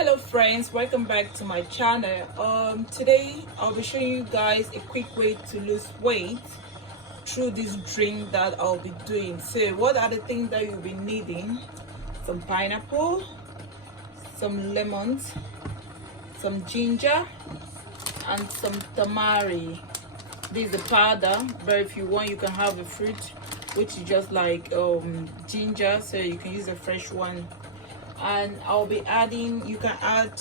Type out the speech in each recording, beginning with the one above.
Hello friends, welcome back to my channel. Today I'll be showing you guys a quick way to lose weight through this drink that I'll be doing. So what are the things that you'll be needing? Some pineapple, some lemons, some ginger, and some tamari. This is the powder, but if you want you can have a fruit which is just like ginger, so you can use a fresh one. And I'll be adding, you can add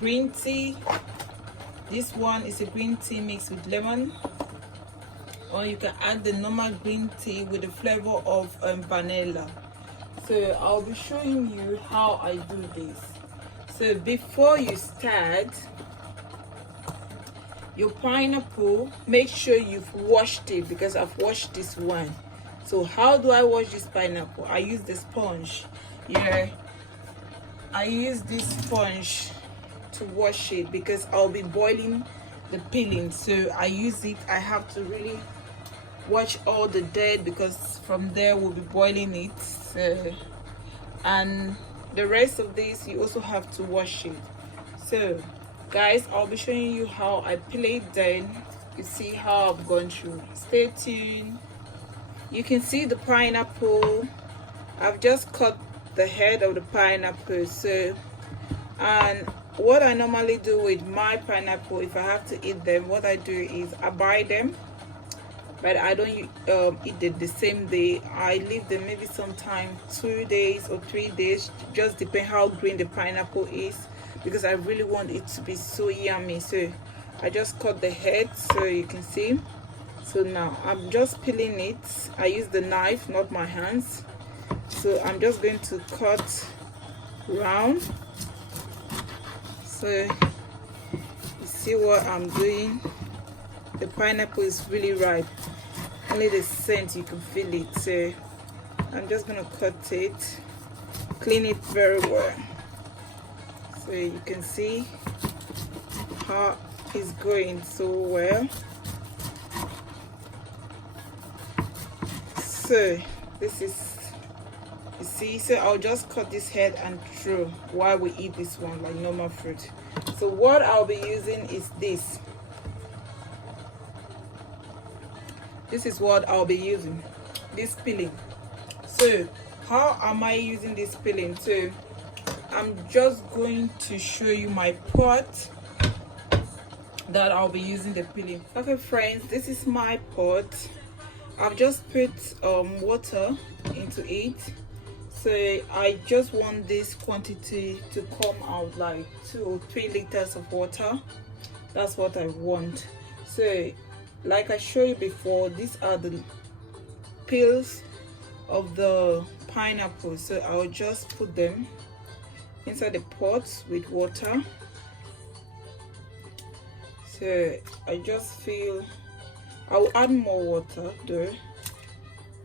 green tea. This one is a green tea mixed with lemon, or you can add the normal green tea with the flavor of vanilla. So I'll be showing you how I do this. So before you start, your pineapple, make sure you've washed it, because I've washed this one. So how do I wash this pineapple? I use the sponge. I use this sponge to wash it because I'll be boiling the peeling. So I use it. I have to really wash all the dirt because from there we'll be boiling it. So, and the rest of this you also have to wash it. So guys, I'll be showing you how I peel it, then you see how I've gone through. Stay tuned. You can see the pineapple. I've just cut the head of the pineapple. So, and what I normally do with my pineapple, if I have to eat them, what I do is I buy them, but I don't eat them the same day. I leave them maybe sometime 2 days or 3 days, just depend how green the pineapple is, because I really want it to be so yummy. So I just cut the head so you can see. So now I'm just peeling it. I use the knife, not my hands. So I'm just going to cut round. So you see what I'm doing. The pineapple is really ripe. Only the scent, you can feel it. So I'm just going to cut it, clean it very well. So you can see how it's going so well. So this is, you see, so I'll just cut this head and throw while we eat this one like normal fruit. So what I'll be using is this. This is what I'll be using, this peeling. So how am I using this peeling? So I'm just going to show you my pot that I'll be using the peeling. Okay friends, this is my pot. I've just put water into it. So I just want this quantity to come out like 2 or 3 liters of water. That's what I want. So like I showed you before, these are the peels of the pineapple. So I'll just put them inside the pot with water. So I just feel I'll add more water though.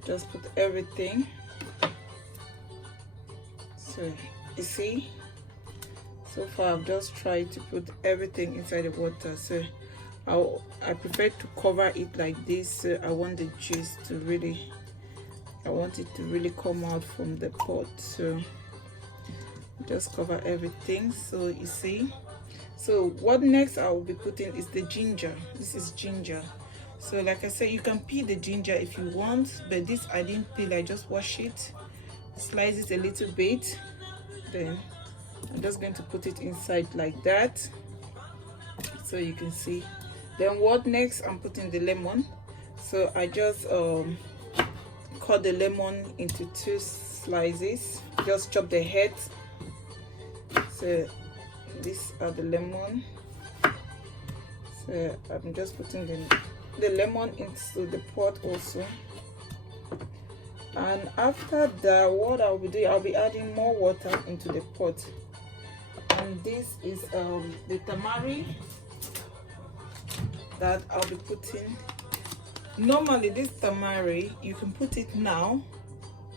Just put everything. So you see, so far I've just tried to put everything inside the water. So I prefer to cover it like this. So I want the juice to really, I want it to really come out from the pot. So just cover everything. So you see, so what next I will be putting is the ginger. This is ginger. So like I said, you can peel the ginger if you want, but this I didn't peel, I just wash it, slice it a little bit, then I'm just going to put it inside like that, so you can see. Then what next, I'm putting the lemon. So I just cut the lemon into 2 slices, just chop the head. So these are the lemon. So I'm just putting the lemon into the pot also. And after that, what I'll be doing, I'll be adding more water into the pot. And this is the tamari that I'll be putting. Normally this tamari, you can put it now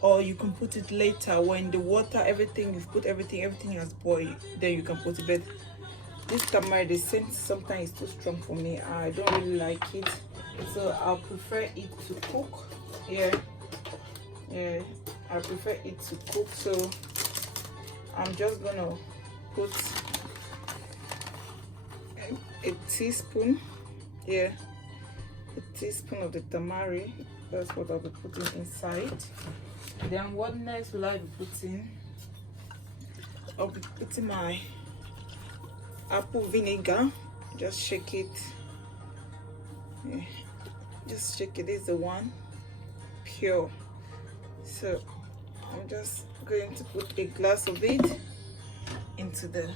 or you can put it later when the water, everything, you've put everything has boiled, then you can put it. But this tamari, the scent sometimes is too strong for me. I don't really like it, so I'll prefer it to cook. I prefer it to cook. So I'm just gonna put a teaspoon here, a teaspoon of the tamari. That's what I'll be putting inside. Then what next will I be putting? I'll be putting my apple vinegar. Just shake it. Yeah. Just shake it. This is the one, pure. So I'm just going to put a glass of it into the,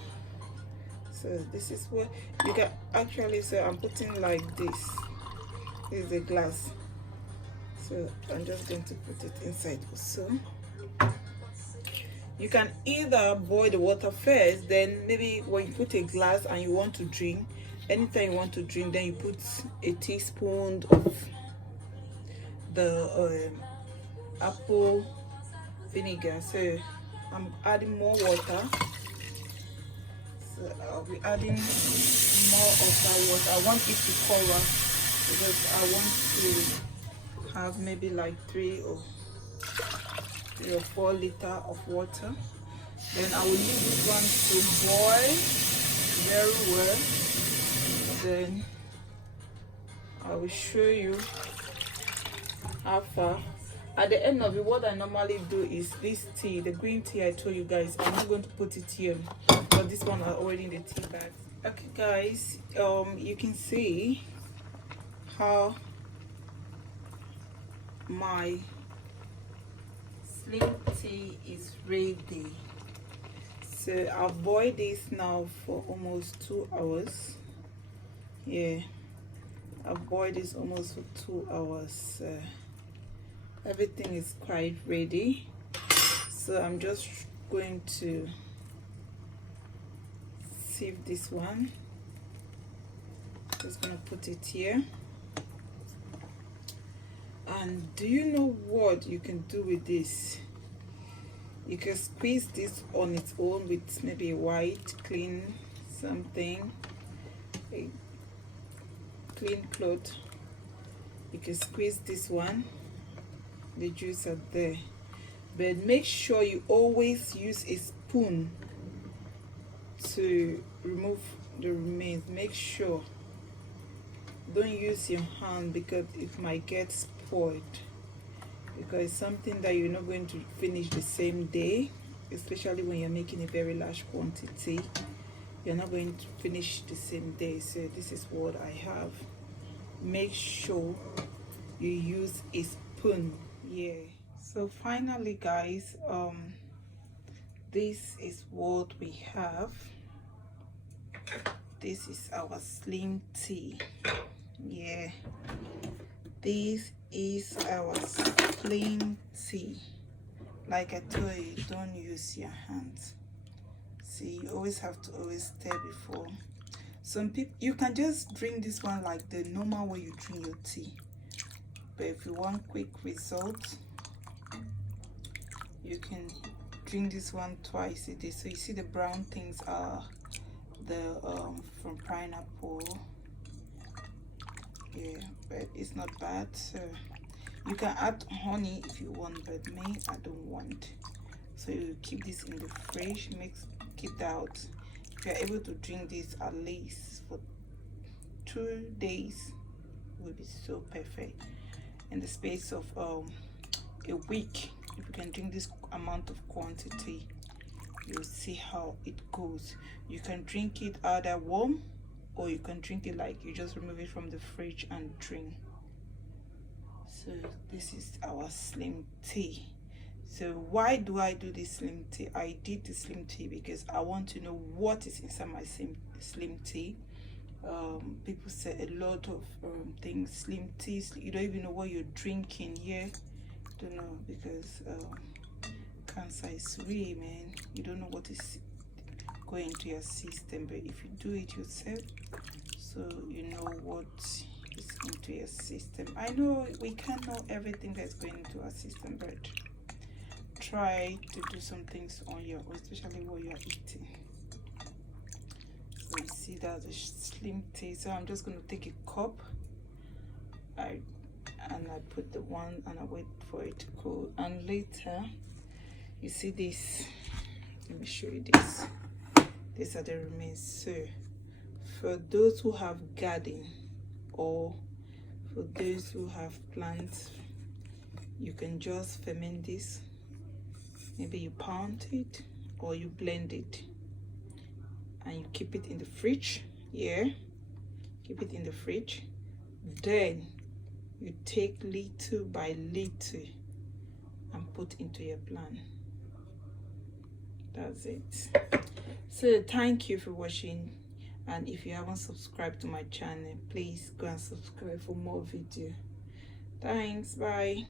so this is what you can actually, so I'm putting like this. This is a glass, so I'm just going to put it inside also. You can either boil the water first, then maybe when you put a glass and you want to drink, anytime you want to drink, then you put a teaspoon of the apple vinegar. So I'm adding more water, so I'll be adding more of that water. I want it to cover because I want to have maybe like 3 or 4 liters of water. Then I will leave this one to boil very well. Then I will show you how far. At the end of it, what I normally do is this tea, the green tea I told you guys, I'm not going to put it here, but this one are already in the tea bag. Okay guys, you can see how my slim tea is ready. So I've boiled this now for almost 2 hours. Yeah, I've boiled this almost for 2 hours. Everything is quite ready, so I'm just going to sieve this one. Just gonna put it here. And do you know what you can do with this? You can squeeze this on its own with maybe a white clean something, a clean cloth. You can squeeze this one, the juice are there, but make sure you always use a spoon to remove the remains. Make sure, don't use your hand because it might get spoiled, because it's something that you're not going to finish the same day, especially when you're making a very large quantity. You're not going to finish the same day. So this is what I have. Make sure you use a spoon. Yeah, so finally guys, this is what we have. This is our slim tea. Yeah, this is our slim tea. Like I told you, don't use your hands. See, you always have to always stir before. Some people, you can just drink this one like the normal way you drink your tea. But if you want quick results, you can drink this one twice a day. So you see the brown things are the from pineapple. Yeah, but it's not bad. So you can add honey if you want, but me, I don't want. So you keep this in the fridge, keep that out. If you're able to drink this at least for 2 days, it will be so perfect. In the space of a week, if you can drink this amount of quantity, you'll see how it goes. You can drink it either warm, or you can drink it like you just remove it from the fridge and drink. So this is our slim tea. So why do I do this slim tea? I did the slim tea because I want to know what is inside my slim tea. People say a lot of things, slim teas, you don't even know what you're drinking. Yeah, don't know, because cancer is real, man. You don't know what is going into your system, but if you do it yourself, so you know what is into your system. I know we can't know everything that's going into our system, but try to do some things on your own, especially what you're eating. So you see that the slim tea. So I'm just going to take a cup, I put the one and I wait for it to cool, and later you see this. Let me show you this. these are the remains. So for those who have garden, or for those who have plants, you can just ferment this. Maybe you pound it or you blend it and you keep it in the fridge. Yeah, keep it in the fridge. Then you take little by little and put into your plant. That's it. So thank you for watching, and if you haven't subscribed to my channel, please go and subscribe for more video. Thanks, bye.